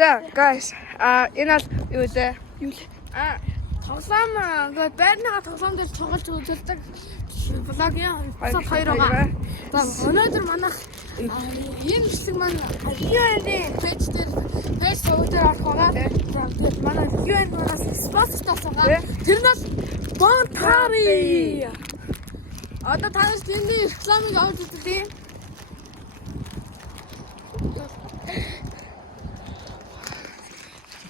За guys энэ бол юу вэ? Тоглоом ингээд байрныхаа тоглоом дээр тоглож үзүүлдэг блогийн эпизод 2 байгаа. За өнөөдөр манайх ийм хэсэг маань UN-ийн пэйж сувгаар орох байгаа. За тэгээд манай UN-аас спонсор тасан байгаа. Тэр нь бол Bontari. Одоо та нар тэндээ рекламыг авч үзлээ.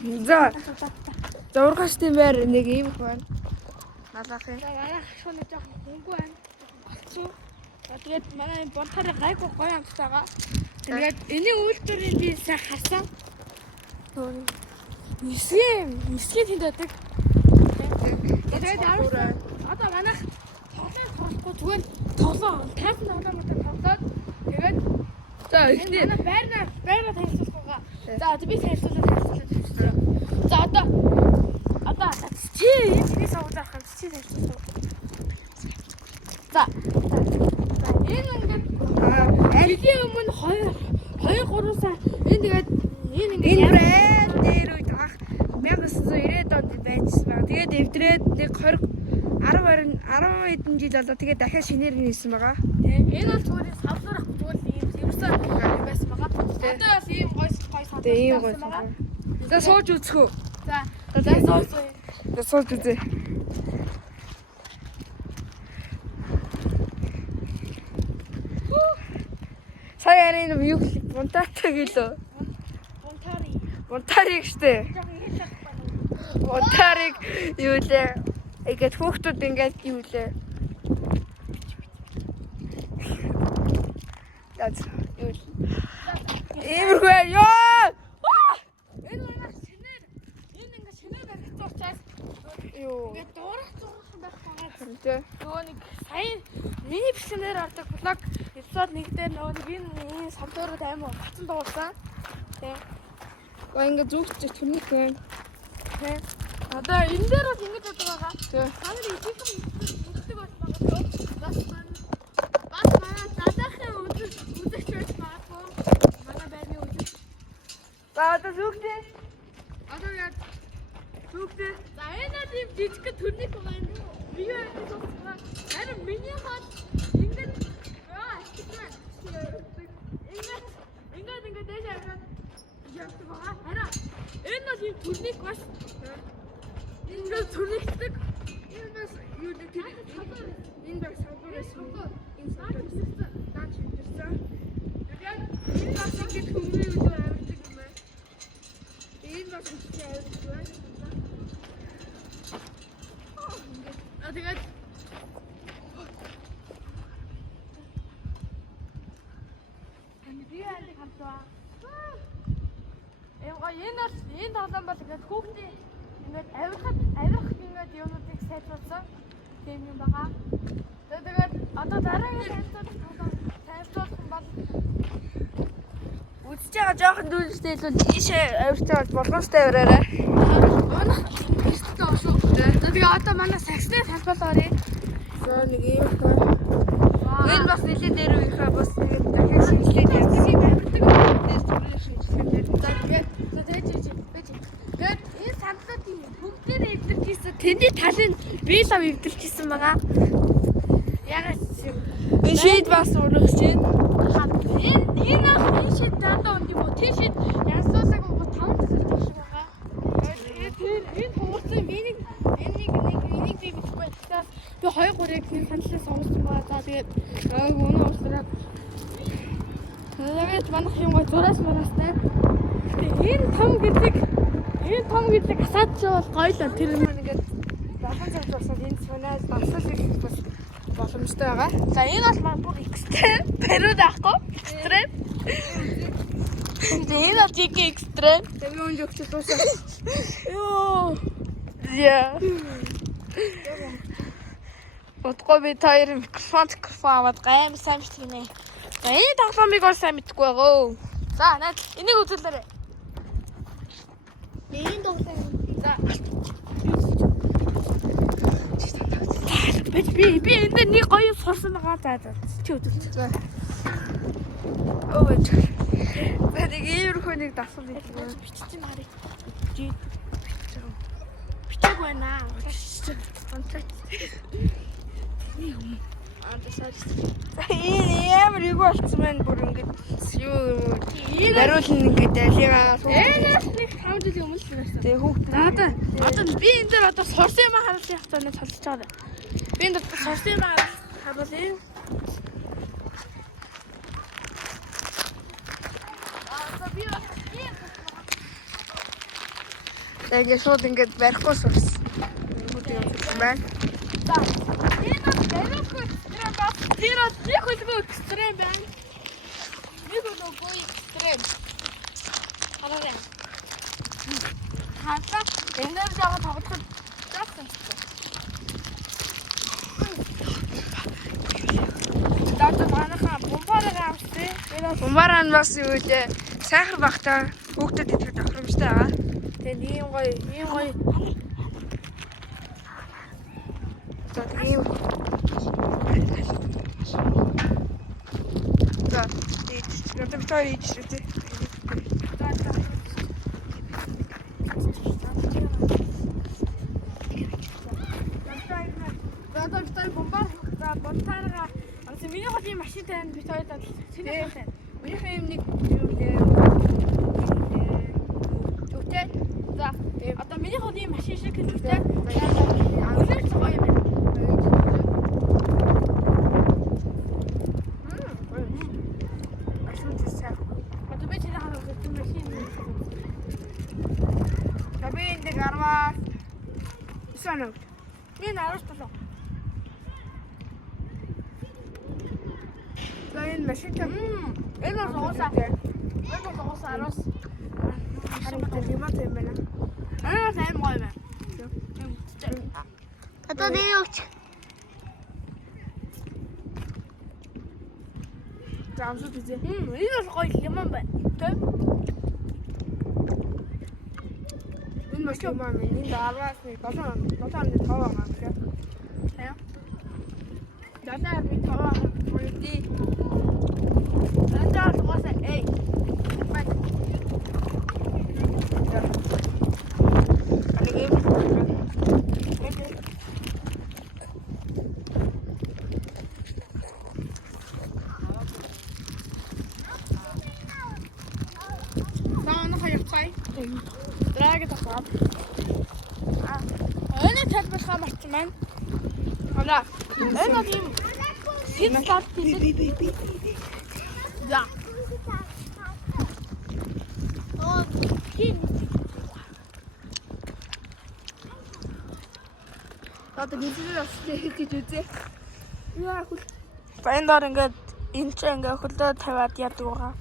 За ургачдын байр нэг ийм их байна. Налахын. За манайх шөнө жоохон хөнгөө байна. Болцсон. Тэгээд манай Bontari гайгүй гоё амт байгаа. Тэгээд энэний үйлдвэрийг би сайн харсан. Нисгийн тэнд байдаг. Тэгээд одоо манайх тоглохгүй зүгээр тоглоо. Тайсан тоглоод тэгээд За ихний байрнаа танилцуулах байгаа. За би танилцуулаад. За одоо чи энэ савгаар хам чи танилцуулах. За энэ ингээд жилийн өмнө 2-3 сар энэ тэгээд энэ брэнд дээр үед ах 1990-ад онд байсан байна. Тэгээд эвдрээд нэг 10 хэдэн жил болоо тэгээд дахиад шинээр нээсэн байгаа. Энэ бол зүгээр савлаар ахгүй зүгээр ийм ерөөсөө байсан байгаа. Одоо бас ийм гоё савлаар байсан байгаа. За сууж үзэх үү? За сууж үзье. Сая энэ юу гэх Bontari гэлөө. Bontari гэжтэй. Bontari юу лээ? Ингээд хүүхдүүд ингээд юу лээ? That's юу. Эвэрхүү ёо! Энэ манай шинээр ингээд шинээр барих учраас Юу. ингээд дуурах байх байгаа. Тэ. Нөгөө нэг сая миний бишнээр ордог блог эпизод 1 дээр нөгөө нэг энэ самтуурууд аймаг гацсан дуурсан. Тэ. Гоо ингээд зүгтж түнэх байна. Тэ. Одоо энэ дээр бол ингэж байдаг байгаа. Тэ. Та нар ихэвчлэн үздэг байх магадгүй. Бас манай дадаахын үзэгч байж магадгүй. Манай байрны үзэгч. За одоо зүгтээ. Одоо яа зүгтээ. За энэ л юм жижиг төрник байгаа юм. Би юу яах вэ? Харин миний хол ингэж ачигнаа. Ингээд дээш аваад явдаг байгаа. Харин энэ бол юм төрник бас. Энэ төрниктэй. Энэ бас юу нэг тэр энэ бас савгуураас энэ савгуураас даач ирсэн. Тэгээд энэ бас ингэ төмрөө юу авдаг юм байна. Энэ бас үстэй авдаг байна. Тэгээд амбианыг хамтаа. Энэ тоглоом бол ингээд хүүхдийн ингээд авирах ингээд юмнуудыг сайжруулсан тийм юм байгаа. Тэгээд одоо дараагийн танилцуулах юм бол Үзэж байгаа жоохон дүүлстэй л ийшээ авиртаа болгоомжтой аваарай. манай хэвчтэй шүү. Тэгээд одоо манай саксны талбарлаараа За нэг юм байна. Энэ бас нэлээд дээр үеийнхээ бас нэг дахиад шинжилгээд явдаг юм авирдаг. Дээр зүрх шинжилгээд тэгээд энэ самтлуудын бүгдээр эвдэрч хийсэн. Тэний талын би л эвдэрч хийсэн байгаа. Ягаад юм? энэ шийд бас урагч байна. Энэ шийд дандаа үнд юм уу? Тэ шийд янзлуулаг уу 5 зэрэг шиг байгаа. Энэ хуурсан энийг би бихгүй. Би 2-3-ыг тэр саналаас онгоцсон байгаа. За тэгээд өнөө уусраад тэгээд манах юм гоо зураас марастай. Энэ том гэдэг асаад ч бол гоё л тэр юм Ингээд дахин цаг болсод энэ сүнээс багсал их бас боломжтой байгаа. За энэ бол маань бүр экстрем период аахгүй. Экстрем. Энэ бол жиг экстрем. Тэгээ би өнж өгч дуусаа. Йоо. Яа. Бодгоо би таяр микрофон аваад гайм сайн мэдхийнэ. За энэ тоглоомыг бол сайн мэдгүй байгаа. За найз энийг үзүүлээрэй. Энэ тоглоом. За. Би энэ нэг гоё сурсан байгаа. За чи үзүүл. За. Өө. нэг иймэрхүү нэг дасгал хийх. бичсэн харъя. Бичээг байна. Ямар юу болцсон байна бүр ингэж юу дариулна ингэж алигаа Энэс нэг 5 жилийн өмнө л байсан. тэгээ хүүхд Одоо би энэ дээр одоо сурсан юм харуулах хэрэгтэй нэг сонсож байгаа. Би энэ дээр сурсан юм харуулъя. тэгээ шууд ингэж барихгүй сурсан. Байна. За. Энэ бас барихгүй экстрем бас. Тэр бол нэг хөлбөө экстрем байна. Нэг хөлбөө экстрем. Хараа. Хатаа энэ дээр жаахан тоглоход заасан. Дата манайха бомбараа авчихсан. Бомбараа нь бас юу вэ? Сайхан багтаа хүүхдэд идэх тохиромжтой байгаа. Тэгээ ийм гоё. За тийм. За тэгээд одоо би идэж үү. Одоо битээ бомбар бомтарга анс миний хотын машин тань битээ даа. Тэний Миний юм нэг юу вэ? Төвтэй. За одоо миний хотын машин шиг хэлбэртэй. Үнээр ч гоё юм байна. Одоо би чинь хараад байгаа машин. Таби энэ гарваа. Исанаа. Миний араас тоо. За энэ машин тань. Энэ роосаа. Энэ роосаа араас. Харин юм аа юм байна. Аа сайн гоё байна. Одоо би юу ч. Заамсууд үзье. Энэ бол гоё юм байна. Тэ? Энэ машин маань энэ 10-аас 7 тав байгаа юм шиг. Тэ? Дадаа би тав бүрдээ. Дадаа роосаа эй. Драгет аваад. Өнөө тайлбарлахаа марцсан байна. Хола. Энэ бол юм. Хит старт хийлээ. За. Оо, хин. Одоо гизээ авчих гэж үзье. Яа хөл. Баяндаар ингээд энэ ч ингээ хөлдөө тавиад яадаг байгаа.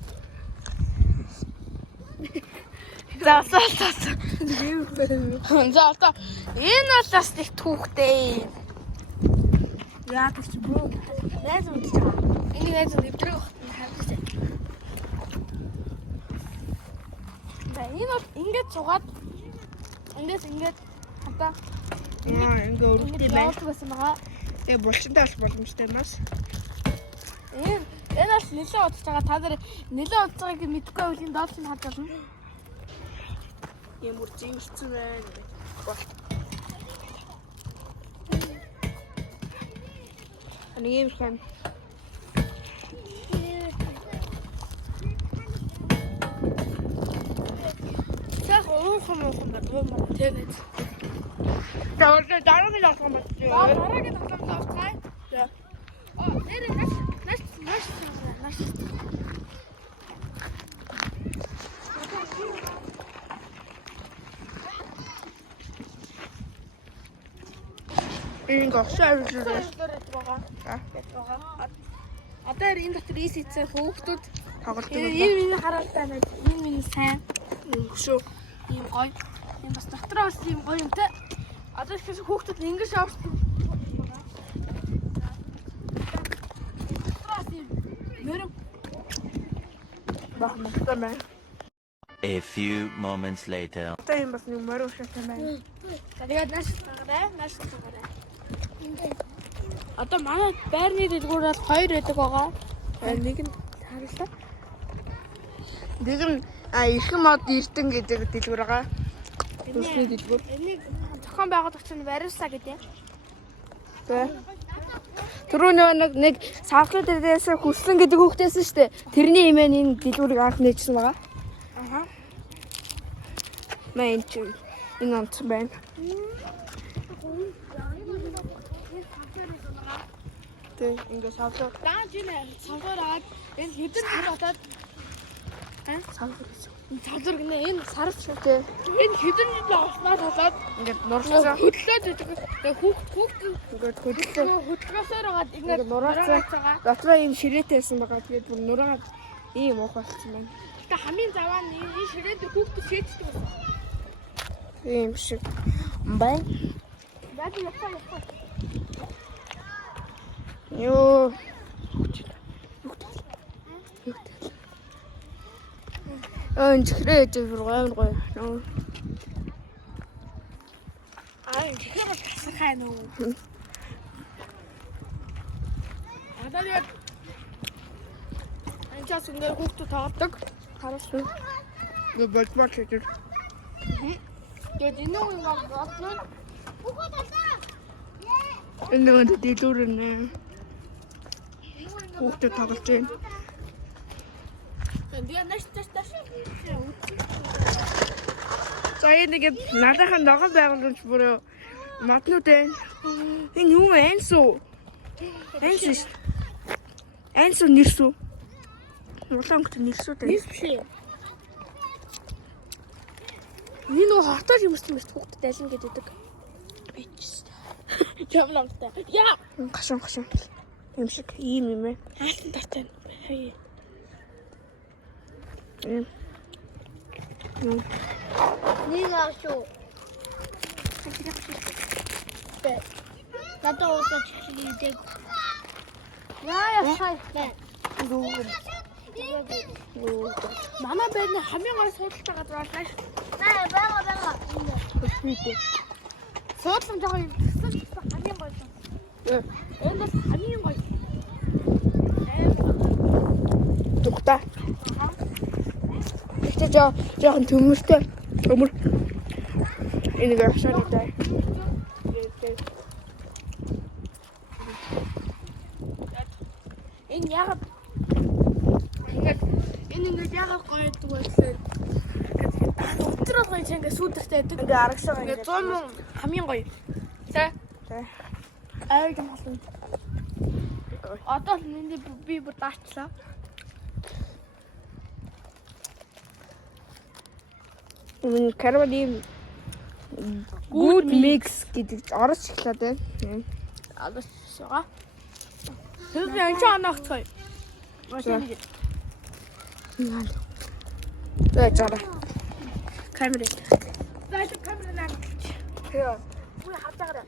За за. За одоо энэ бол бас их түүхтэй. Яа гэж бөө. Найз мэдчих чам. Энийг найз нэвтрэх хэрэгтэй. За энэ бол ингээд цугаад ингээд хата Яа ингээ өрөвтэй байна. байсан байгаа. Тэгээ булчинтай болох боломжтой юм бас. Энэ бол нэлээд удаж байгаа. Та нар нэлээд удаж байгааг мэдэхгүй байвал энэ доотлын хад болно. Ямар зинхсэн байна. Нэг юм хэн. Цаах уухан байна. Тэгээд. Дараагийн дараагийн байна. Дараагийн тоглоом авцгаая. За. Нэрээ наш. Энэ гошоо авчихлаа. Одоо энэ дотор ийсэцээ хөөхтүүд Тоглолт энэ юм. миний харaalтай байна. Энэ миний сайн. Шүү. Ийм гоё. Энэ бас дотроо бас ийм гоё юмтай. Одоо ихээс хөөхтүүд ингэж авчихсан. Бахмаа. A few moments later. Одоо юм бас нэг морь ууштай байна. Тэгээд нааш тагараа. Одоо манай байрны дэлгүүр бол 2 байдаг байгаа. Нэг нь харалтаа. Нэг нь эрхэм мод Эрдэнэ гэдэг дэлгүүр байгаа. Төсний дэлгүүр. Энийг зохион байгуулагч нь Бариуса гэдэг. Түрүү нэг савхлын дээрээс хүссэн гэдэг хүүхдээсэн шүү дээ. Тэрний имэн энэ дэлгүүрийг анх нээжсэн байгаа. Аха. Мэн чи энэ онц байна. Тэг ингээ савлаа. Дааж энэ савгараад энэ хэдэн жил болоод цаазур гинэ энэ сарвч Тэг энэ хэдэн жил болсноо болоод ингээ нурцсан. хөдлөөд байдаг. Тэгээ хүүхд Ингээ хөдлөө. хөдлгөөсөөр хагаад ингээд Нураацаа. Дотроо ийм ширээтэйсэн байгаа. Тэгээд бүр нураагаад ийм уух болсон байна. Тэгээ хамгийн заваа нь энэ ширээнд хүүхд шээддэг байсан. Ийм шиг байна. Баад яхаа. Ёо. Чихрээ ээж амар гоё. Чихрээ тасахай нөө. Одоо яг анчаас ингээд хүүхд тоглодог. Харахгүй. Гэ болмол гэдэг. Тэгээд энэ нэг бодлоо. Энэ нэг дэлгүүр нэ. Хүүхдэд тоглож байна. Тэгээ нэш. За энэ надаахан ногоон байгууламж бүрөө моднууд байна. Энэ юу вэ? Энсүү. Энсүү нэрсүү. Улаангт нэрсүү дээ. Нис биш. Энэ нөө хотоор юмсан мэт хүүхдэд алин гэдэг. Бичсэн. Чамлагтай. Яа. Гашуун. Юм шиг ийм юм ээ. Хаалтан тартай. Хай. Нэг аашуу. Надад уусаж хийдэг. Яа хай. Манай байрны хамгийн гой суудалтай газар байна. Бага. Суудлан жоо юм. Хамгийн гой. Энэ бас хамгийн гой. Дугтаа. Тэгтээ жоохон төмөртэй. Төмөр. Энэ гашаатай. Энэ яг ингээд яг гоё дүүсээ. Өдрөө гоё чингээ сүдэртэй байдаг. Ингээ арагшаа Ингээд 100 мөн хамгийн гоё. За. Ай гэмхлэн. Одоо л нэndi би бүр даачлаа. Энэ карвали good mix гэдэг орос шоколад байна. Одоо шгаа. Тэр яг ч анагцгой. Машин. За жара. Камера. За камера наа. Яа. Үгүй хавтаараа.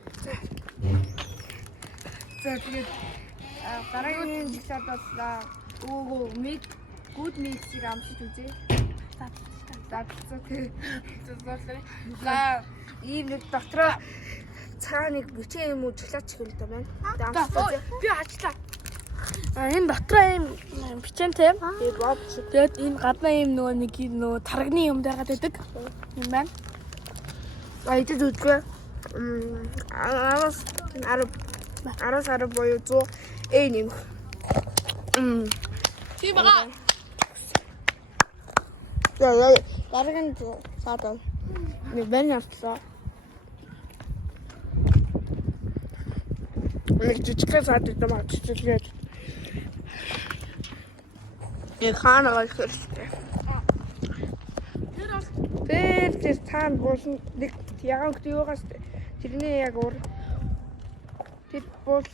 За тэгээд дараагийн жигсаад бол good mix-ийг амсаж үзье. За ийм нэг дотроо цаа нэг бичээ юм уу чоколад чих юм да байна. Би хачлаа. Энэ дотроо ийм бичэнтэй. Тэгээд бод шиг. Тэгээд энэ гаднаа ийм нөгөө тарганы юм дагаад байдаг юм байна. Айдад үзгээ. 10 боёо 100 нэмэх. Тийм бага. За дараагийн саад нэг бэн авчлаа. Нэг жижиг саад гэдэг юм чичлээд. Яг хаана гайхалтай. Тэр цаана буулна нэг яг юугаас тэрний яг тэр бол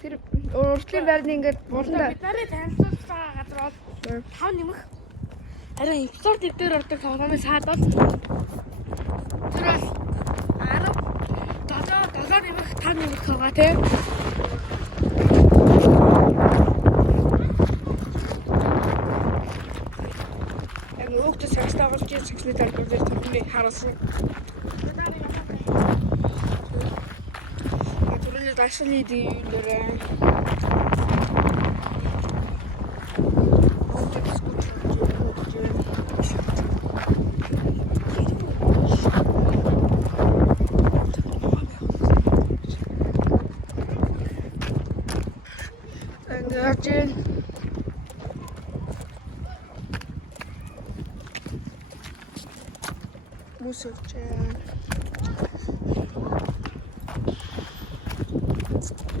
тэр уртлын байрны ингээд буулна. Бид нарыг танилцуулсан газар бол 5 нэмэх. Харин эпизод дээр ордог тоглоомын саад бол тэр бол 10 нэмэх 5 нэмэх байгаа тийм. Яг нөгөөд сагстаагаар чи сагсны талбар дээр төрний харуулсан. Төрний дашны дээр Хүмүүс явж байна.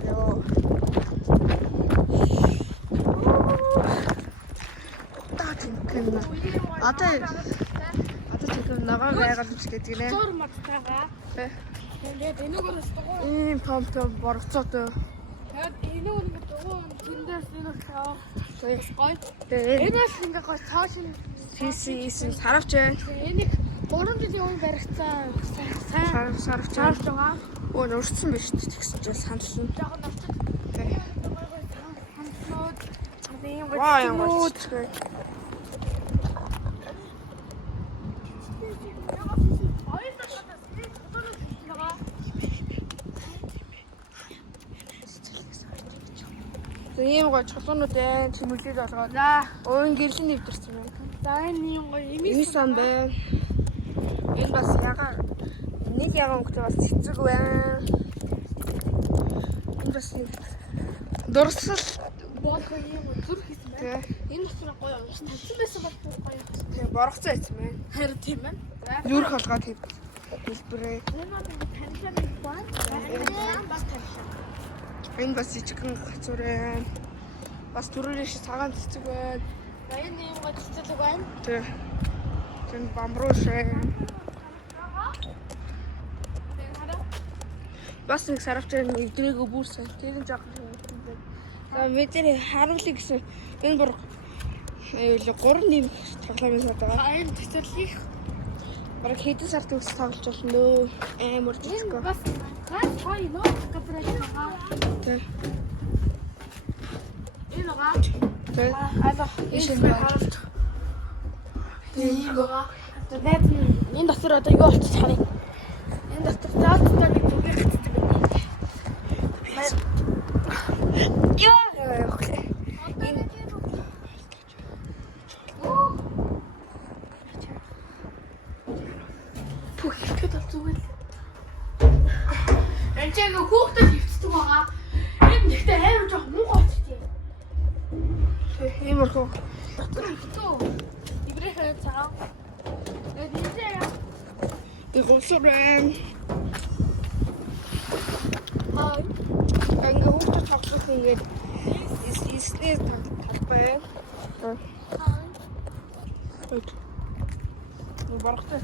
Йоо. Одоо тийм нагаа байгаад үз гэдэг нэ. Зур мартагаа. Тэгээд энэгээр дугуй. Ийм том борцоотой. Тэгээд энэгээр дугуй тэндээс нэг таа. Гой. Тэгээд Энэс ингээ гой цаашин хийсэн саравч байна. энийг 3 жилийн өмнө баригцсан. Сайн Саравч байгаа. Өө өрцсөн биш тэгсэн чинь саналсан. Жаахан навчаад. Ваа ямар ч. Ийм гоо чулуунууд байна. Чимэглэл болгоод. За, Өөрийн гэрлэн нэвтэрсэн байна. за энэ юм гоё Эмис сан байна. Энэ бас ягаа нэг яган хөлтэй бас цэцэг байна. Энэ бас дурсал болох юм зүр хийсэн байна. тий. Энэ болохоор гоё юм. Тавцсан байсан бол гоё. Тий боргоцоо байсан байна. Харин тийм байна. Зүрх болгоод хэлбэрээ. Энэ маань танилцаад байна. Бас танилцсан. Энэ бас жижигхэн гацуур байна. Бас түрүүний шиг цагаан цэцэг байна. За энэ юм гоё цэцэг байна. Тий. Тэн бамруу шээ. Бас нэг саравч эвдрээгүй бүр сайн. Тэр нь жоохон юм байна. За мэдээ харуулъя гэсэн энэ бүр 3 нэм тоглоомын сад байгаа. А энэ цэцэрлийг Бараг хэдэн сард үс тоглож болно нөө. Амар энэ жижиг. бас гал гоё нөө капраш байгаа. Тий. Энэ байгаа. Тий. Алга Ишин энэ байна. харуулт. Энэ байгаа. Тэгээд энэ дотор одоо юу болчих харъя. Энэ дотор заалттай нэг бүгээр хатдаг. Яа, окей. Пүх ихэд бол зүгээр. Энд яг хүүхдэд хөвцдөг байгаа. Энэ нэгтэй амар жоох муу гоцтой. Иймэрхүү. Дотор хөвцөө. Ибрэхээ цаа. Тэгээд нэрээ яа. Die Russerin. Хай. Ein gehochter Topfchen geht. Ist nicht dabei. Хай. Gut. Nu braucht es.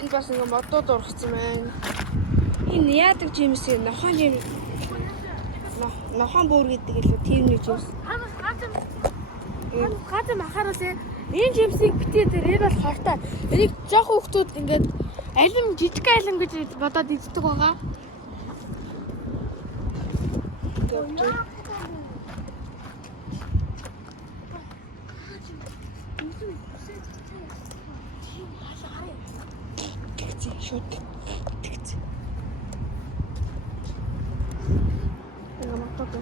Энэ бас нэг модод ургацсан байна. Энэ яадаг жимс юм? Нохон жим. Нохон бүр гэдэг илүү тийм нэг жимс. Гадаа махааруулээ. Энэ жимсийг битээ дээр энэ бол хортой. Энийг жоох хүүхдүүд ингээд алим жижиг алим гэж бодоод иддэг байгаа. Шот. Тэгц. Энэ модод.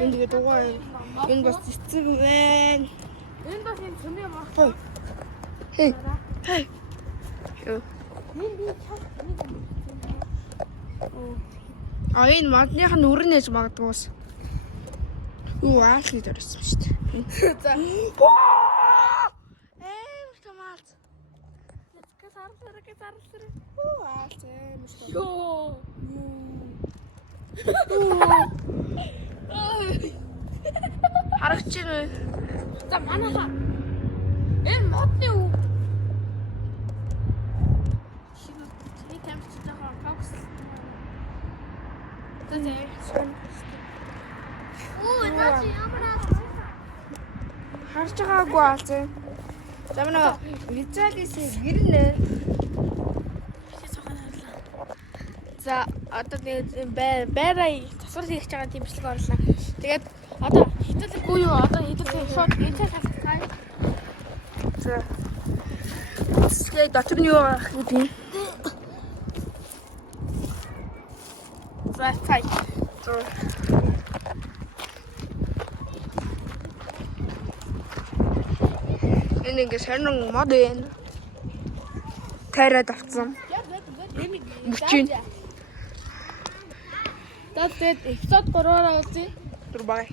Энэ дугаар. Энэ бас цэцэг байна. Энэ бас юм цөмөө мах. Хей. Хей. Юу. А энэ модных нь өрн нээж магадгүй ус. Юу аах гэж орсон шүү дээ. За. Томат. Касарлаа. Оо аах зэ. Йоо. Харагч юм. За манайха. Энэ модны үү? Чиний тамирч жоохон фокус. Тэзээ. Оо, наач ямар Харж байгаагүй аалзээ. Замнаа визалис гэрнэ. За одоо нэг байраа тасвар хийх гэж байгаа тийм бичлэг орлоо. Тэгээд одоо хитэлгүй юу? Одоо хитэлгүй шууд энэ цааш. за. Тэсгээ дотор нь юу байх гэдэг. За цай. Энэ ингээ шарнан мод байна. Тайраад авцсан. Мөчийн. Тэгээд эпизод 3-аараа үзье. Түр бай.